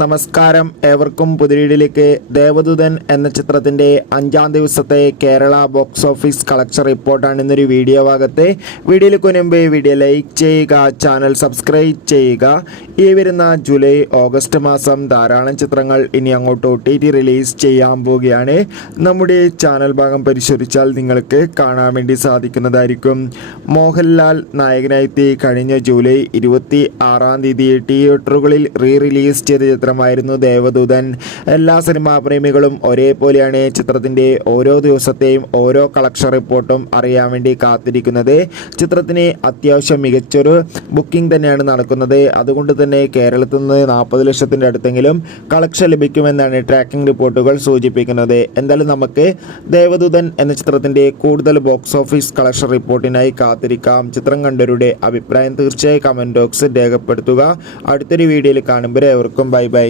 നമസ്കാരം, ഏവർക്കും പുതിയ ദേവദൂതൻ എന്ന ചിത്രത്തിൻ്റെ 5-ാം ദിവസത്തെ കേരള ബോക്സ് ഓഫീസ് കളക്ഷൻ റിപ്പോർട്ടാണ് ഇന്നൊരു വീഡിയോ ഭാഗത്ത്. വീഡിയോയിലേക്ക് മുൻപ് വീഡിയോ ലൈക്ക് ചെയ്യുക, ചാനൽ സബ്സ്ക്രൈബ് ചെയ്യുക. ഈ വരുന്ന ജൂലൈ ഓഗസ്റ്റ് മാസം ധാരാളം ചിത്രങ്ങൾ ഇനി അങ്ങോട്ട് OTT റിലീസ് ചെയ്യാൻ പോവുകയാണ്. നമ്മുടെ ചാനൽ ഭാഗം പരിശോധിച്ചാൽ നിങ്ങൾക്ക് കാണാൻ വേണ്ടി സാധിക്കുന്നതായിരിക്കും. മോഹൻലാൽ നായകനായി കഴിഞ്ഞ ജൂലൈ 26-ാം തീയതി തിയേറ്ററുകളിൽ റിലീസ് ചെയ്ത ചിത്രമായിരുന്നു ദേവദൂതൻ. എല്ലാ സിനിമാ പ്രേമികളും ഒരേപോലെയാണ് ചിത്രത്തിൻ്റെ ഓരോ ദിവസത്തെയും ഓരോ കളക്ഷൻ റിപ്പോർട്ടും അറിയാൻ വേണ്ടി കാത്തിരിക്കുന്നത്. ചിത്രത്തിന് അത്യാവശ്യം മികച്ചൊരു ബുക്കിംഗ് തന്നെയാണ് നടക്കുന്നത്. അതുകൊണ്ട് തന്നെ കേരളത്തിൽ നിന്ന് 40 ലക്ഷത്തിൻ്റെ അടുത്തെങ്കിലും കളക്ഷൻ ലഭിക്കുമെന്നാണ് ട്രാക്കിംഗ് റിപ്പോർട്ടുകൾ സൂചിപ്പിക്കുന്നത്. എന്തായാലും നമുക്ക് ദേവദൂതൻ എന്ന ചിത്രത്തിൻ്റെ കൂടുതൽ ബോക്സ് ഓഫീസ് കളക്ഷൻ റിപ്പോർട്ടിനായി കാത്തിരിക്കാം. ചിത്രം കണ്ടവരുടെ അഭിപ്രായം തീർച്ചയായും കമൻറ്റ് ബോക്സിൽ രേഖപ്പെടുത്തുക. അടുത്തൊരു വീഡിയോയിൽ കാണുമ്പോൾ ഏവർക്കും ബൈ ബൈ.